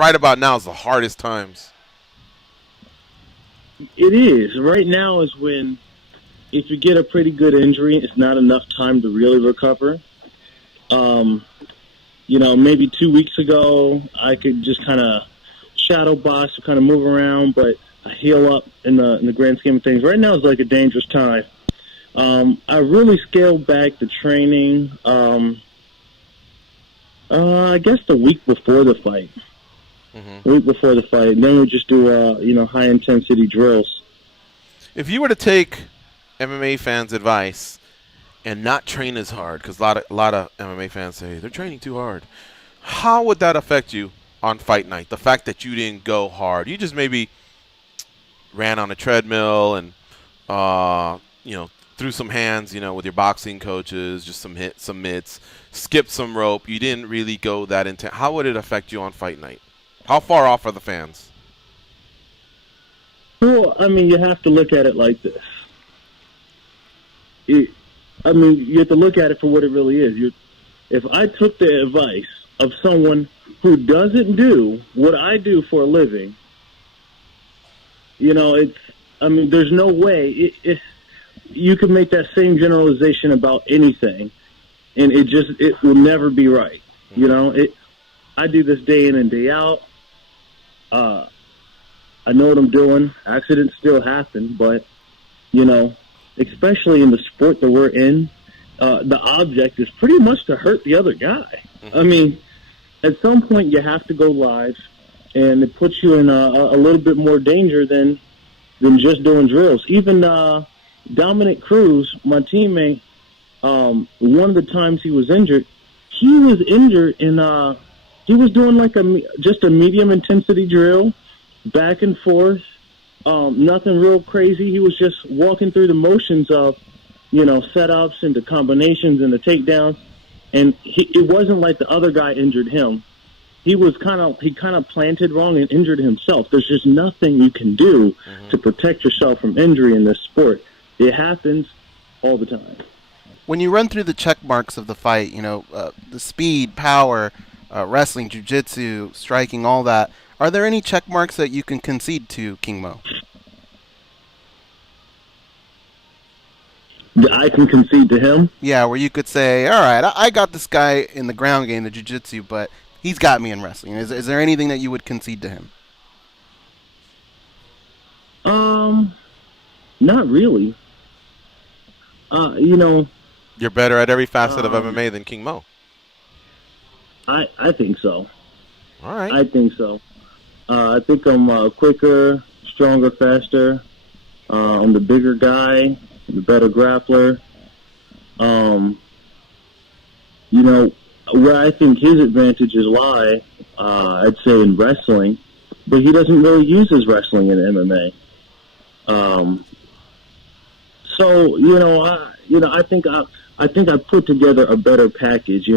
right about now is the hardest times. It is. Right now is when, if you get a pretty good injury, it's not enough time to really recover. Um, maybe 2 weeks ago, I could just kind of shadow box, kind of move around, but I heal up in the grand scheme of things. Right now is like a dangerous time. I really scaled back the training. I guess the week before the fight. The week before the fight, and then we just do high intensity drills. If you were to take MMA fans' advice and not train as hard, because a lot of MMA fans say they're training too hard, how would that affect you on fight night? The fact that you didn't go hard, you just maybe ran on a treadmill and threw some hands, with your boxing coaches, just some hits, some mitts, skipped some rope. You didn't really go that intense. How would it affect you on fight night? How far off are the fans? Well, you have to look at it like this. You have to look at it for what it really is. If I took the advice of someone who doesn't do what I do for a living, there's no way you can make that same generalization about anything, and it will never be right. I do this day in and day out. I know what I'm doing. Accidents still happen, but, especially in the sport that we're in, the object is pretty much to hurt the other guy. At some point you have to go live, and it puts you in a little bit more danger than just doing drills. Even Dominic Cruz, my teammate, one of the times he was injured in he was doing just a medium intensity drill, back and forth, nothing real crazy. He was just walking through the motions of, setups and the combinations and the takedowns, and it wasn't like the other guy injured him. He kind of planted wrong and injured himself. There's just nothing you can do to protect yourself from injury in this sport. It happens all the time. When you run through the check marks of the fight, the speed, power, wrestling, jiu-jitsu, striking, all that, are there any check marks that you can concede to King Mo? I can concede to him? Yeah, where you could say, all right, I got this guy in the ground game, the jiu-jitsu, but he's got me in wrestling. Is there anything that you would concede to him? Not really. You're better at every facet of MMA than King Mo. I think so. All right. I think so. I think I'm quicker, stronger, faster. I'm the bigger guy, the better grappler. Where I think his advantages lie, I'd say in wrestling, but he doesn't really use his wrestling in MMA. I think I put together a better package.